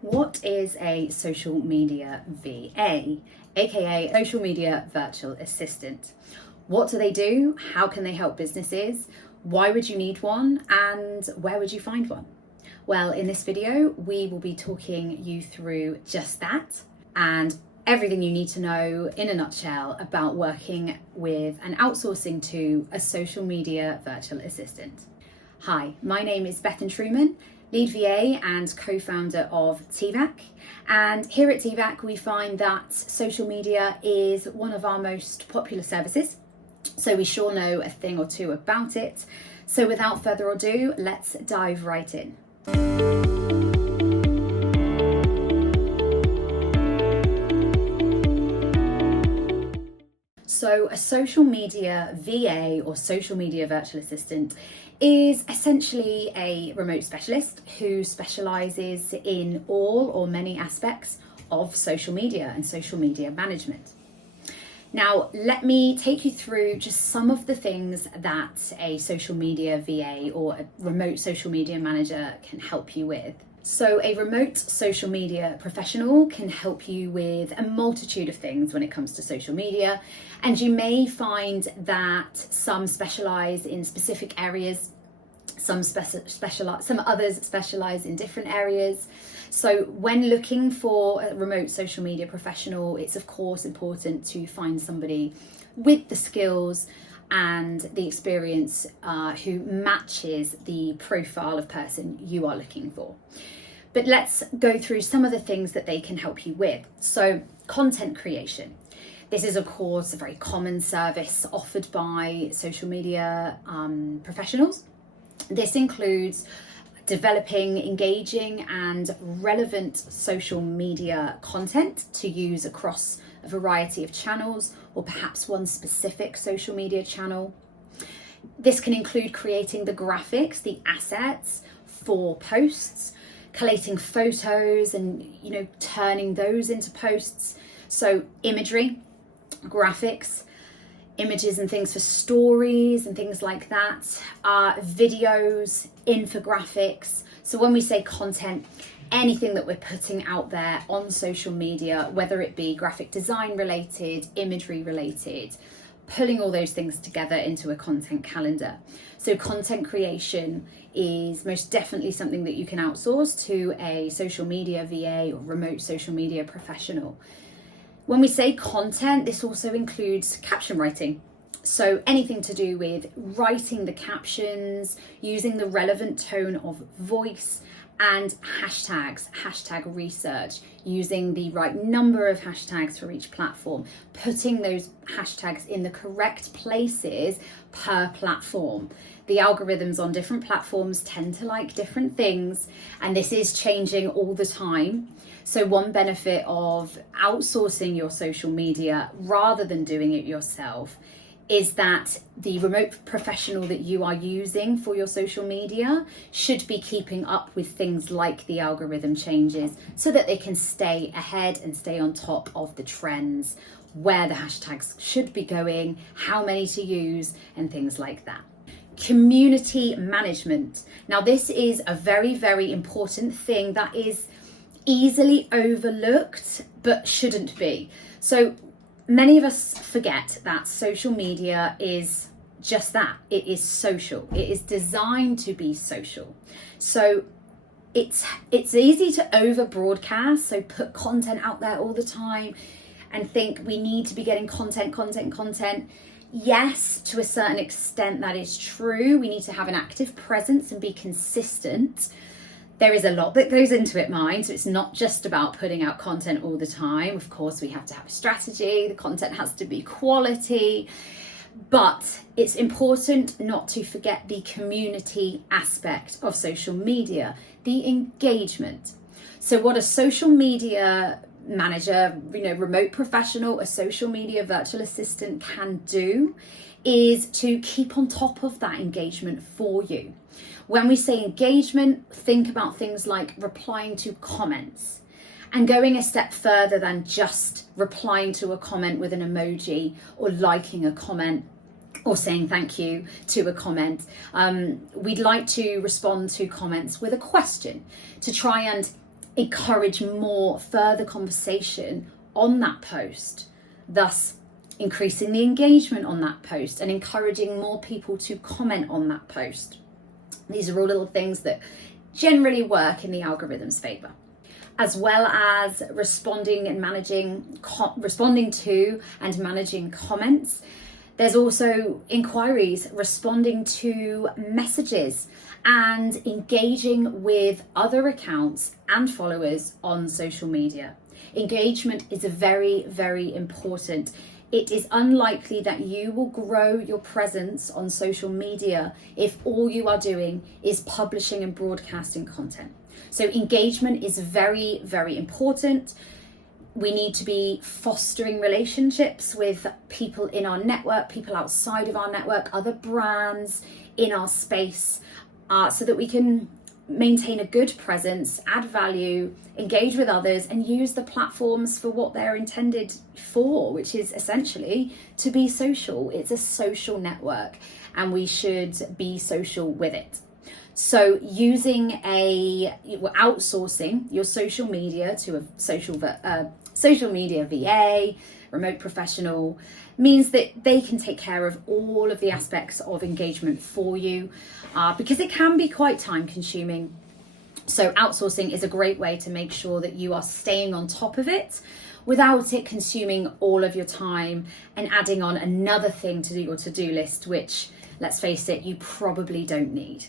What is a social media VA, aka social media virtual assistant? What do they do? How can they help businesses? Why would you need one? And where would you find one? Well, in this video, we will be talking you through just that and everything you need to know in a nutshell about working with and outsourcing to a social media virtual assistant. Hi, my name is Bethan Truman, lead VA and co-founder of TVAC. And here at TVAC, we find that social media is one of our most popular services. So we sure know a thing or two about it. So without further ado, let's dive right in. So a social media VA or social media virtual assistant is essentially a remote specialist who specialises in all or many aspects of social media and social media management. Now, let me take you through just some of the things that a social media VA or a remote social media manager can help you with. So a remote social media professional can help you with a multitude of things when it comes to social media. And you may find that some specialize in specific areas, some others specialize in different areas. So when looking for a remote social media professional, it's of course important to find somebody with the skills and the experience who matches the profile of person you are looking for. But let's go through some of the things that they can help you with. So content creation. This is of course a very common service offered by social media professionals. This includes developing engaging and relevant social media content to use across a variety of channels or perhaps one specific social media channel. This can include creating the graphics, the assets for posts, collating photos and turning those into posts. So imagery, graphics, images and things for stories and things like that, videos, infographics. So when we say content, anything that we're putting out there on social media, whether it be graphic design related, imagery related, pulling all those things together into a content calendar. So content creation is most definitely something that you can outsource to a social media VA or remote social media professional. When we say content, this also includes caption writing. So anything to do with writing the captions, using the relevant tone of voice, and hashtags, hashtag research, using the right number of hashtags for each platform, putting those hashtags in the correct places per platform. The algorithms on different platforms tend to like different things, and this is changing all the time. So one benefit of outsourcing your social media rather than doing it yourself is that the remote professional that you are using for your social media should be keeping up with things like the algorithm changes so that they can stay ahead and stay on top of the trends, where the hashtags should be going, how many to use, and things like that. Community management. Now, this is a very, very important thing that is easily overlooked but shouldn't be. So many of us forget that social media is just that. It is social. It is designed to be social. So it's easy to over broadcast, so put content out there all the time and think we need to be getting content. Yes, to a certain extent that is true. We need to have an active presence and be consistent. There is a lot that goes into it, mind. So it's not just about putting out content all the time. Of course, we have to have a strategy. The content has to be quality. But it's important not to forget the community aspect of social media, the engagement. So what a social media manager, remote professional, a social media virtual assistant can do is to keep on top of that engagement for you. When we say engagement, think about things like replying to comments and going a step further than just replying to a comment with an emoji or liking a comment or saying thank you to a comment. We'd like to respond to comments with a question to try and encourage more further conversation on that post, thus increasing the engagement on that post and encouraging more people to comment on that post. These are all little things that generally work in the algorithm's favor, as well as responding to and managing comments. There's also inquiries, responding to messages, and engaging with other accounts and followers on social media. Engagement is very, very important. It is unlikely that you will grow your presence on social media if all you are doing is publishing and broadcasting content. So engagement is very, very important. We need to be fostering relationships with people in our network, people outside of our network, other brands in our space, so that we can maintain a good presence, add value, engage with others, and use the platforms for what they're intended for, which is essentially to be social. It's a social network, and we should be social with it. So outsourcing your social media to a social media VA, remote professional, means that they can take care of all of the aspects of engagement for you, because it can be quite time consuming. So outsourcing is a great way to make sure that you are staying on top of it without it consuming all of your time and adding on another thing to do your to-do list, which, let's face it, you probably don't need.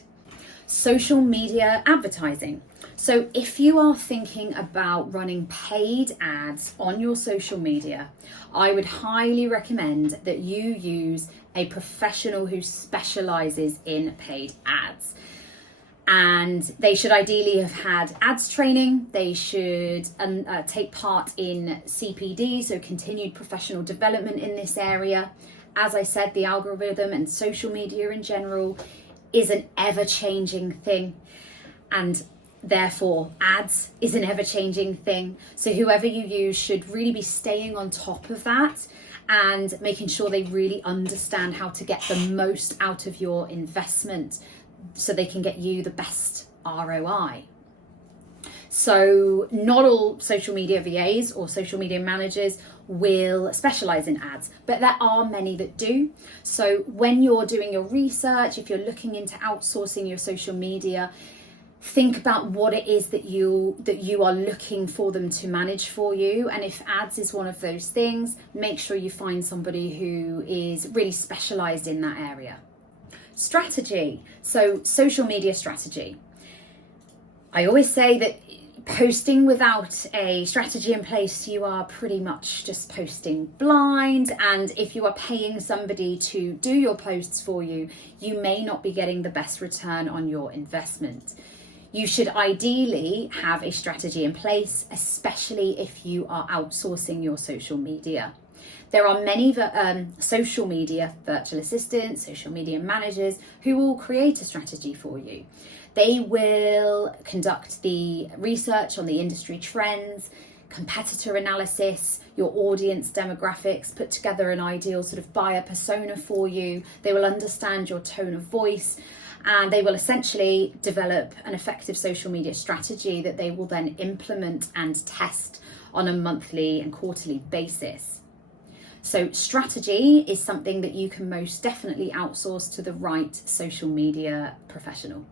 Social media advertising. So if you are thinking about running paid ads on your social media, I would highly recommend that you use a professional who specializes in paid ads. And they should ideally have had ads training. They should take part in CPD, so continued professional development in this area. As I said, the algorithm and social media in general is an ever-changing thing, and therefore ads is an ever-changing thing. So whoever you use should really be staying on top of that and making sure they really understand how to get the most out of your investment so they can get you the best ROI. So not all social media VAs or social media managers will specialize in ads, but there are many that do. So when you're doing your research, if you're looking into outsourcing your social media, think about what it is that you are looking for them to manage for you. And if ads is one of those things, make sure you find somebody who is really specialized in that area. Strategy. So social media strategy. I always say that posting without a strategy in place, you are pretty much just posting blind. And if you are paying somebody to do your posts for you, you may not be getting the best return on your investment. You should ideally have a strategy in place, especially if you are outsourcing your social media. There are many social media virtual assistants, social media managers who will create a strategy for you. They will conduct the research on the industry trends, competitor analysis, your audience demographics, put together an ideal sort of buyer persona for you. They will understand your tone of voice, and they will essentially develop an effective social media strategy that they will then implement and test on a monthly and quarterly basis. So strategy is something that you can most definitely outsource to the right social media professional.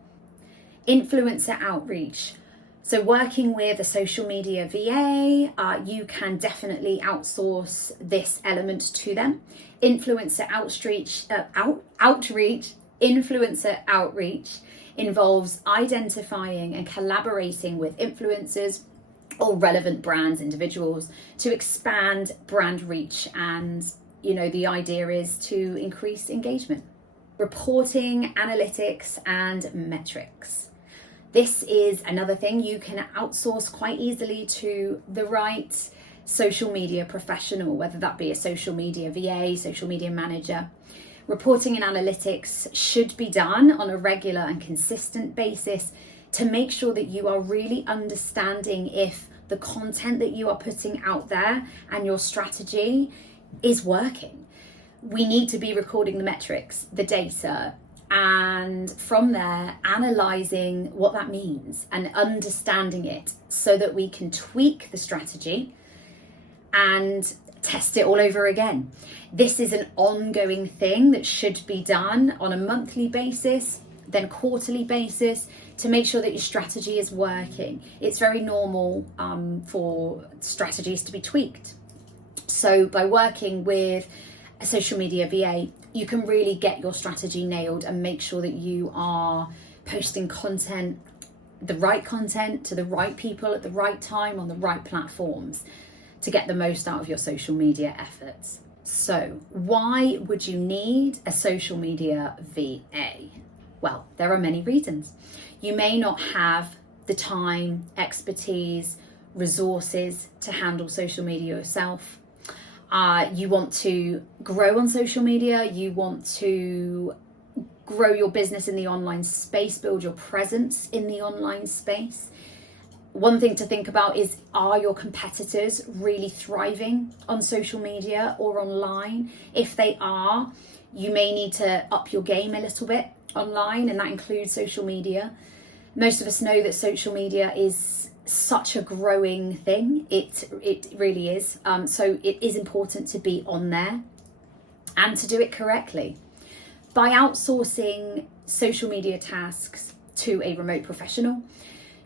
Influencer outreach. So working with a social media VA, you can definitely outsource this element to them. Influencer outreach involves identifying and collaborating with influencers or relevant brands, individuals, to expand brand reach, and the idea is to increase engagement. Reporting, analytics, and metrics. This is another thing you can outsource quite easily to the right social media professional, whether that be a social media VA, social media manager. Reporting and analytics should be done on a regular and consistent basis to make sure that you are really understanding if the content that you are putting out there and your strategy is working. We need to be recording the metrics, the data, and from there analysing what that means and understanding it so that we can tweak the strategy and test it all over again. This is an ongoing thing that should be done on a monthly basis, then quarterly basis, to make sure that your strategy is working. It's very normal for strategies to be tweaked. So by working with a social media VA, you can really get your strategy nailed and make sure that you are posting content, the right content to the right people at the right time on the right platforms to get the most out of your social media efforts. So why would you need a social media VA? Well, there are many reasons. You may not have the time, expertise, resources to handle social media yourself. You want to grow on social media, you want to grow your business in the online space, build your presence in the online space. One thing to think about is, are your competitors really thriving on social media or online? If they are, you may need to up your game a little bit online, and that includes social media. Most of us know that social media is such a growing thing. It really is. So it is important to be on there and to do it correctly. By outsourcing social media tasks to a remote professional,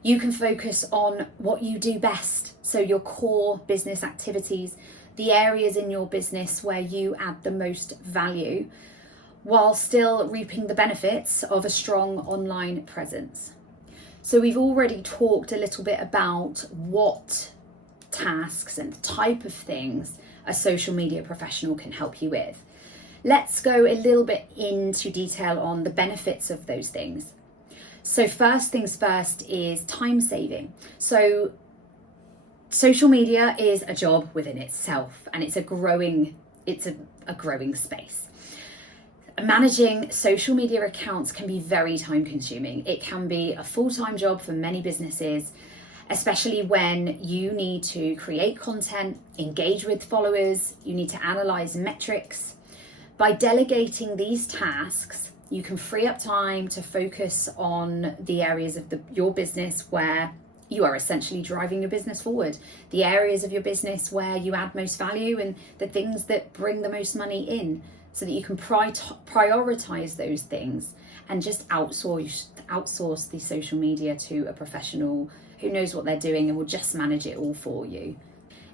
you can focus on what you do best. So your core business activities, the areas in your business where you add the most value, while still reaping the benefits of a strong online presence. So we've already talked a little bit about what tasks and the type of things a social media professional can help you with. Let's go a little bit into detail on the benefits of those things. So first things first is time saving. So social media is a job within itself, and it's a growing space. Managing social media accounts can be very time consuming. It can be a full-time job for many businesses, especially when you need to create content, engage with followers, you need to analyze metrics. By delegating these tasks, you can free up time to focus on the areas of your business where you are essentially driving your business forward, the areas of your business where you add most value and the things that bring the most money in, so that you can prioritize those things and just outsource the social media to a professional who knows what they're doing and will just manage it all for you.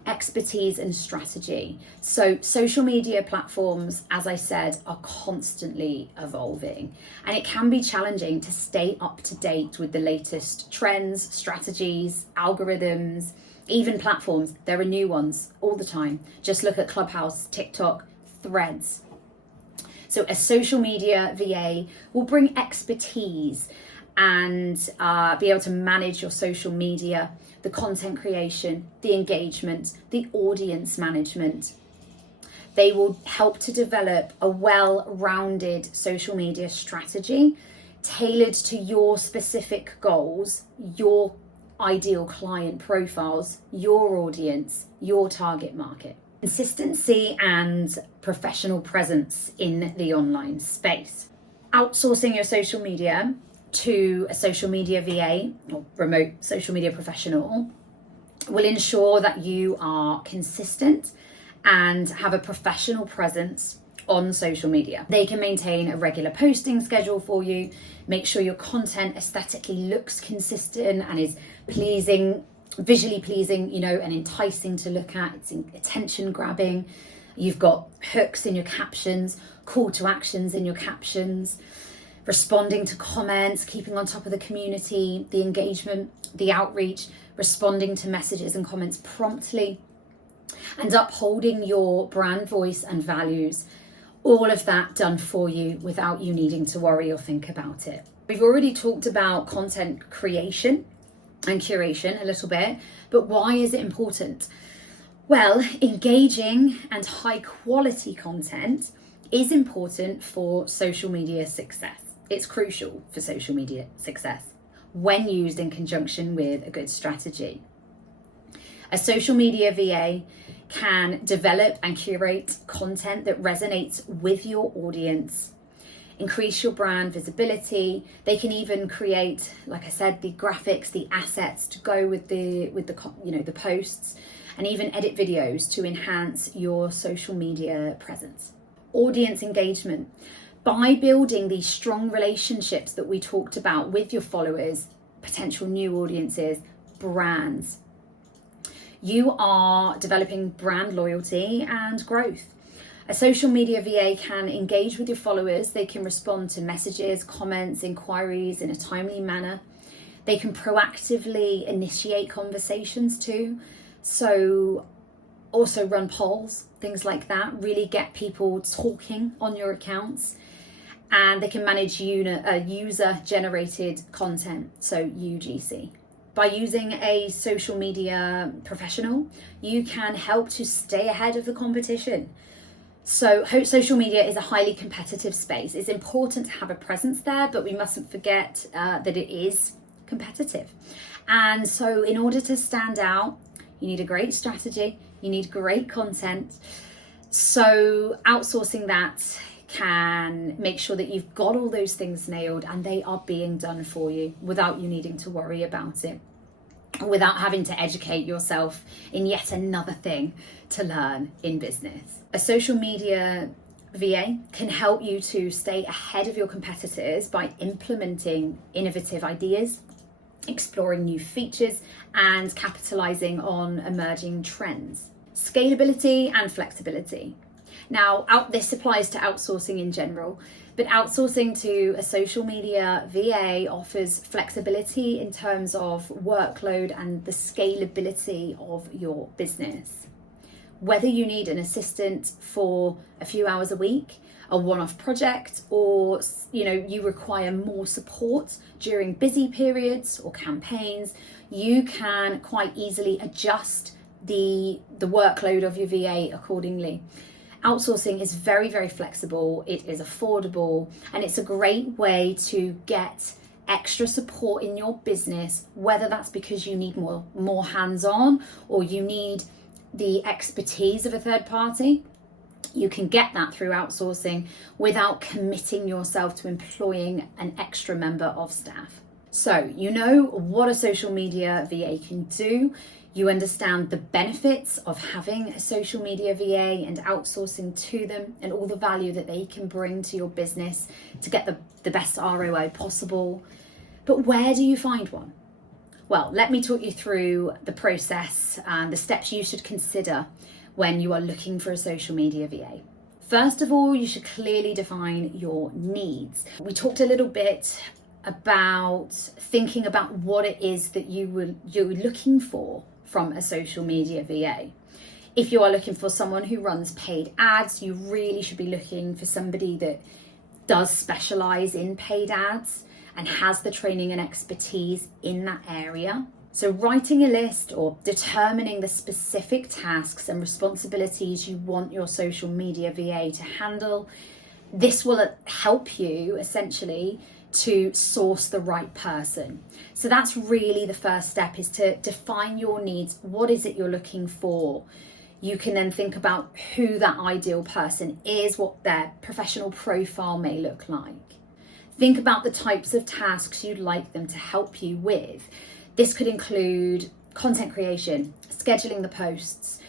Expertise and strategy. So social media platforms, as I said, are constantly evolving, and it can be challenging to stay up to date with the latest trends, strategies, algorithms, even platforms. There are new ones all the time. Just look at Clubhouse, TikTok, Threads. So a social media VA will bring expertise and be able to manage your social media, the content creation, the engagement, the audience management. They will help to develop a well-rounded social media strategy tailored to your specific goals, your ideal client profiles, your audience, your target market. Consistency and professional presence in the online space. Outsourcing your social media to a social media VA or remote social media professional will ensure that you are consistent and have a professional presence on social media. They can maintain a regular posting schedule for you, make sure your content aesthetically looks consistent and is pleasing, visually pleasing, and enticing to look at. It's attention grabbing. You've got hooks in your captions, call to actions in your captions, responding to comments, keeping on top of the community, the engagement, the outreach, responding to messages and comments promptly, and upholding your brand voice and values. All of that done for you without you needing to worry or think about it. We've already talked about content creation and curation a little bit, but why is it important? Well, engaging and high quality content is important for social media success. It's crucial for social media success when used in conjunction with a good strategy. A social media VA can develop and curate content that resonates with your audience. increase your brand visibility. They can even create, like I said, the graphics, the assets to go with the the posts, and even edit videos to enhance your social media presence. Audience engagement. By building these strong relationships that we talked about with your followers, potential new audiences, brands, you are developing brand loyalty and growth. A social media VA can engage with your followers. They can respond to messages, comments, inquiries in a timely manner. They can proactively initiate conversations too. So also run polls, things like that, really get people talking on your accounts. And they can manage user-generated content, so UGC. By using a social media professional, you can help to stay ahead of the competition. So social media is a highly competitive space. It's important to have a presence there, but we mustn't forget that it is competitive. And so in order to stand out, you need a great strategy, you need great content. So outsourcing that can make sure that you've got all those things nailed and they are being done for you without you needing to worry about it, without having to educate yourself in yet another thing to learn in business. A social media VA can help you to stay ahead of your competitors by implementing innovative ideas, exploring new features, and capitalizing on emerging trends. Scalability and flexibility. Now, this applies to outsourcing in general, but outsourcing to a social media VA offers flexibility in terms of workload and the scalability of your business. Whether you need an assistant for a few hours a week, a one-off project, or you require more support during busy periods or campaigns, you can quite easily adjust the workload of your VA accordingly. Outsourcing is very, very flexible, it is affordable, and it's a great way to get extra support in your business, whether that's because you need more hands-on or you need the expertise of a third party. You can get that through outsourcing without committing yourself to employing an extra member of staff. So you know what a social media VA can do. You understand the benefits of having a social media VA and outsourcing to them and all the value that they can bring to your business to get the best ROI possible. But where do you find one? Well, let me talk you through the process and the steps you should consider when you are looking for a social media VA. First of all, you should clearly define your needs. We talked a little bit about thinking about what it is that you're looking for from a social media VA. If you are looking for someone who runs paid ads, you really should be looking for somebody that does specialize in paid ads and has the training and expertise in that area. So writing a list or determining the specific tasks and responsibilities you want your social media VA to handle, this will help you essentially to source the right person. So that's really the first step, is to define your needs. What is it you're looking for? You can then think about who that ideal person is, what their professional profile may look like. Think about the types of tasks you'd like them to help you with. This could include content creation, scheduling the posts,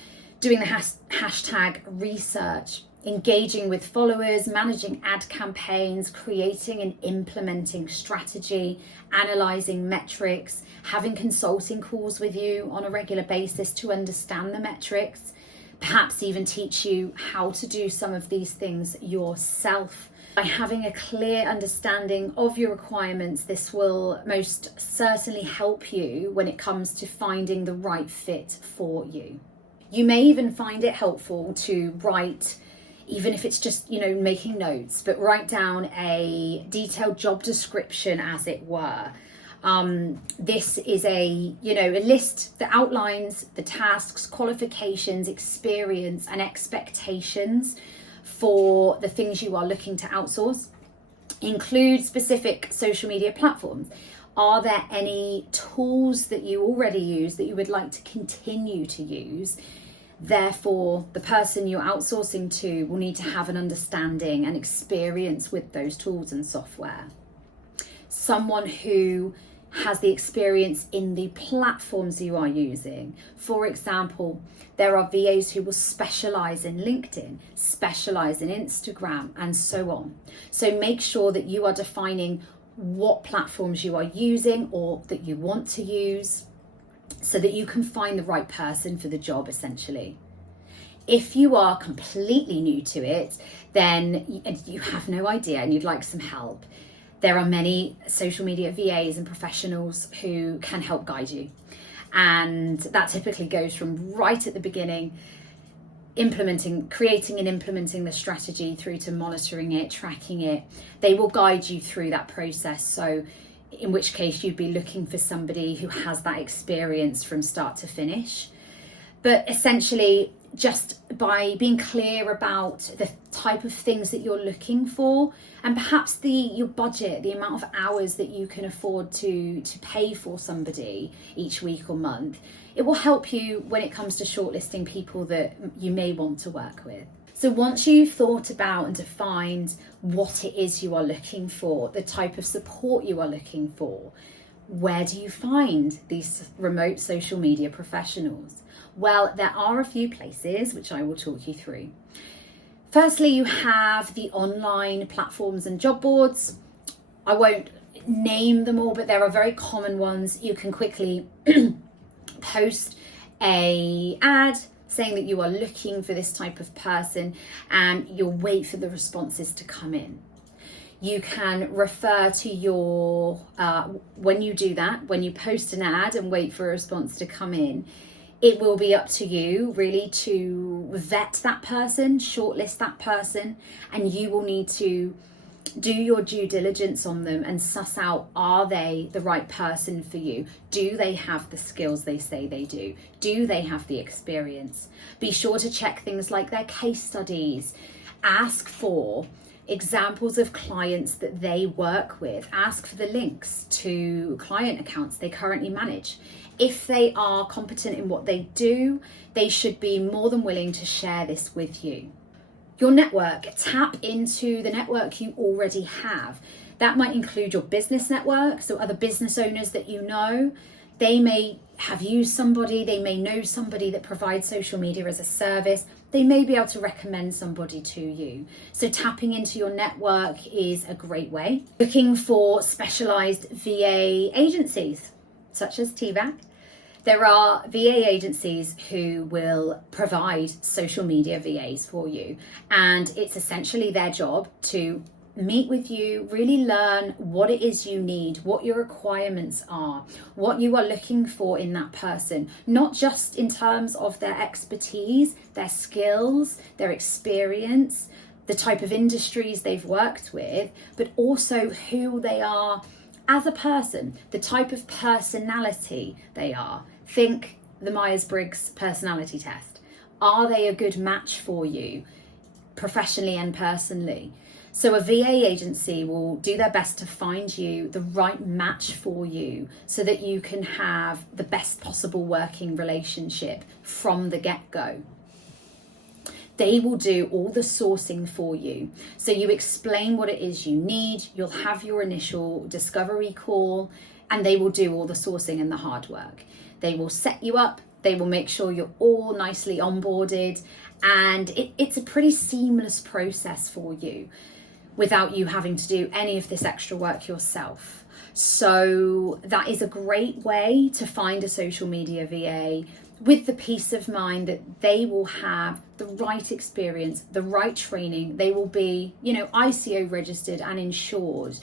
doing the hashtag research, engaging with followers, managing ad campaigns, creating and implementing strategy, analysing metrics, having consulting calls with you on a regular basis to understand the metrics, perhaps even teach you how to do some of these things yourself. By having a clear understanding of your requirements, this will most certainly help you when it comes to finding the right fit for you. You may even find it helpful to write, even if it's just, making notes, but write down a detailed job description, as it were. This is a list that outlines the tasks, qualifications, experience, and expectations for the things you are looking to outsource. Include specific social media platforms. Are there any tools that you already use that you would like to continue to use? Therefore, the person you're outsourcing to will need to have an understanding and experience with those tools and software. Someone who has the experience in the platforms you are using. For example, there are VAs who will specialize in LinkedIn, specialize in Instagram, and so on. So make sure that you are defining what platforms you are using or that you want to use, so that you can find the right person for the job, essentially. If you are completely new to it, then you have no idea and you'd like some help, there are many social media VAs and professionals who can help guide you. And that typically goes from right at the beginning, creating and implementing the strategy, through to monitoring it, tracking it. They will guide you through that process. So in which case you'd be looking for somebody who has that experience from start to finish. But essentially, just by being clear about the type of things that you're looking for, and perhaps your budget, the amount of hours that you can afford to pay for somebody each week or month, it will help you when it comes to shortlisting people that you may want to work with. So once you've thought about and defined what it is you are looking for, the type of support you are looking for, where do you find these remote social media professionals? Well, there are a few places which I will talk you through. Firstly, you have the online platforms and job boards. I won't name them all, but there are very common ones. You can quickly post an ad saying that you are looking for this type of person, and you'll wait for the responses to come in. You can refer to your, when you do that, when you post an ad and wait for a response to come in, it will be up to you really to vet that person, shortlist that person, and you will need to do your due diligence on them and suss out, are they the right person for you? Do they have the skills they say they do? Do they have the experience? Be sure to check things like their case studies. Ask for examples of clients that they work with. Ask for the links to client accounts they currently manage. If they are competent in what they do, they should be more than willing to share this with you. Your network, tap into the network you already have. That might include your business network, so other business owners that you know. They may have used somebody, they may know somebody that provides social media as a service. They may be able to recommend somebody to you. So tapping into your network is a great way. Looking for specialized VA agencies, such as TVAC. There are VA agencies who will provide social media VAs for you, and it's essentially their job to meet with you, really learn what it is you need, what your requirements are, what you are looking for in that person, not just in terms of their expertise, their skills, their experience, the type of industries they've worked with, but also who they are as a person, the type of personality they are. Think the Myers-Briggs personality test. Are they a good match for you, professionally and personally? So a VA agency will do their best to find you the right match for you so that you can have the best possible working relationship from the get-go. They will do all the sourcing for you. So you explain what it is you need, you'll have your initial discovery call, and they will do all the sourcing and the hard work. They will set you up, they will make sure you're all nicely onboarded, and it's a pretty seamless process for you without you having to do any of this extra work yourself. So that is a great way to find a social media VA with the peace of mind that they will have the right experience, the right training. They will be, ICO registered and insured.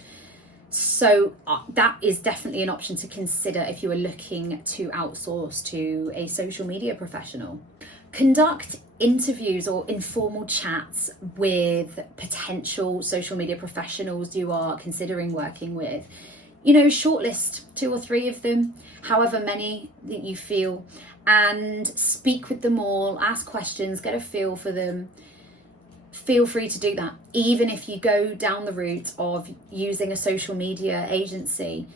So that is definitely an option to consider if you are looking to outsource to a social media professional. Conduct interviews or informal chats with potential social media professionals you are considering working with. Shortlist 2 or 3 of them, however many that you feel, and speak with them all, ask questions, get a feel for them. Feel free to do that. Even if you go down the route of using a social media agency,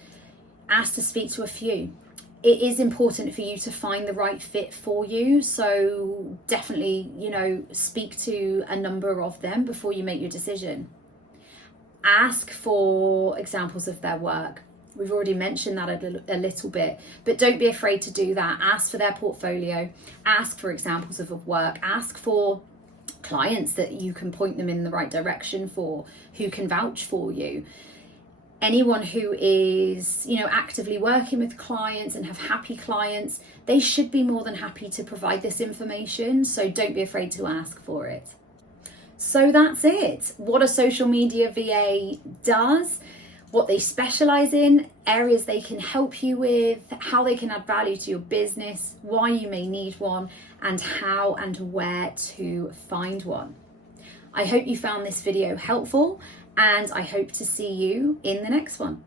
ask to speak to a few. it is important for you to find the right fit for you. So definitely, speak to a number of them before you make your decision. Ask for examples of their work. We've already mentioned that a little bit, but don't be afraid to do that. Ask for their portfolio, ask for examples of work, ask for clients that you can point them in the right direction for, who can vouch for you. Anyone who is, actively working with clients and have happy clients, they should be more than happy to provide this information. So don't be afraid to ask for it. So that's it. What a social media VA does, what they specialize in, areas they can help you with, how they can add value to your business, why you may need one, and how and where to find one. I hope you found this video helpful, and I hope to see you in the next one.